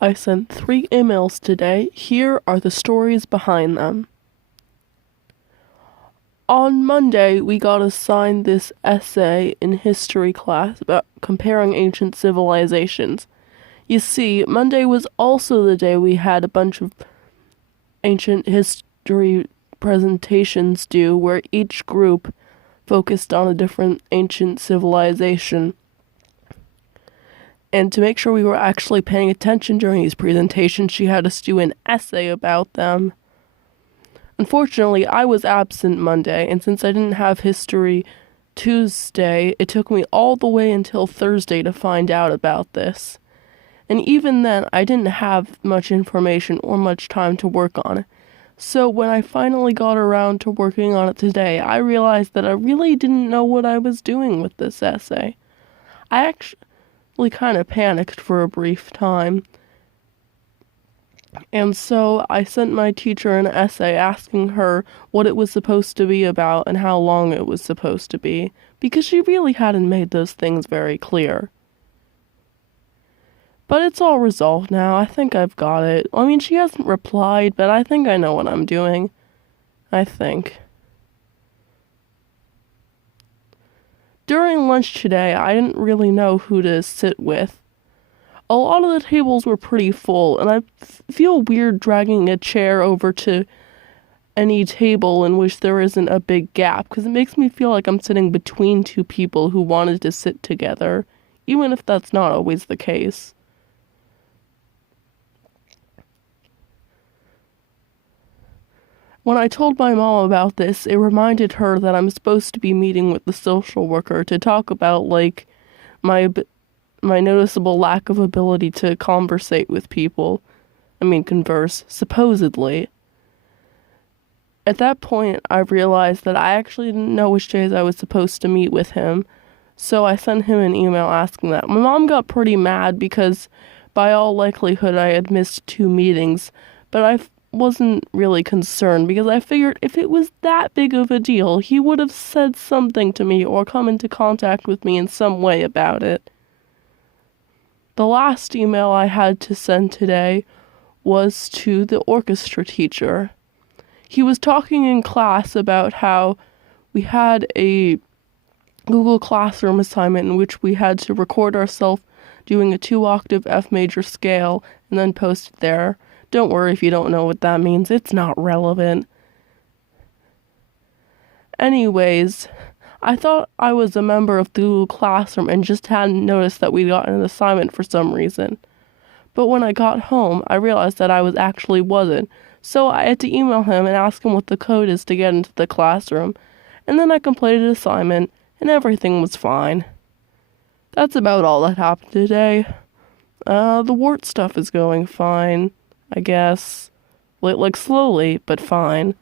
I sent 3 emails today. Here are the stories behind them. On Monday, we got assigned this essay in history class about comparing ancient civilizations. You see, Monday was also the day we had a bunch of ancient history presentations due, where each group focused on a different ancient civilization. And to make sure we were actually paying attention during these presentations, she had us do an essay about them. Unfortunately, I was absent Monday, and since I didn't have history Tuesday, it took me all the way until Thursday to find out about this. And even then, I didn't have much information or much time to work on it. So when I finally got around to working on it today, I realized that I really didn't know what I was doing with this essay. I actually kind of panicked for a brief time. And so I sent my teacher an essay asking her what it was supposed to be about and how long it was supposed to be, because she really hadn't made those things very clear. But it's all resolved now. I think I've got it. I mean, she hasn't replied, but I think I know what I'm doing. I think. During lunch today, I didn't really know who to sit with. A lot of the tables were pretty full, and I feel weird dragging a chair over to any table in which there isn't a big gap, because it makes me feel like I'm sitting between two people who wanted to sit together, even if that's not always the case. When I told my mom about this, it reminded her that I'm supposed to be meeting with the social worker to talk about, like, my noticeable lack of ability to conversate with people. Converse, supposedly. At that point, I realized that I actually didn't know which days I was supposed to meet with him, so I sent him an email asking that. My mom got pretty mad because, by all likelihood, I had missed 2 meetings, but I wasn't really concerned because I figured if it was that big of a deal, he would have said something to me or come into contact with me in some way about it. The last email I had to send today was to the orchestra teacher. He was talking in class about how we had a Google Classroom assignment in which we had to record ourselves doing a 2-octave F major scale and then post it there. Don't worry if you don't know what that means, it's not relevant. Anyways, I thought I was a member of the Google Classroom and just hadn't noticed that we'd gotten an assignment for some reason. But when I got home, I realized that I wasn't, so I had to email him and ask him what the code is to get into the classroom, and then I completed the assignment, and everything was fine. That's about all that happened today. The wart stuff is going fine, I guess. Like slowly, but fine.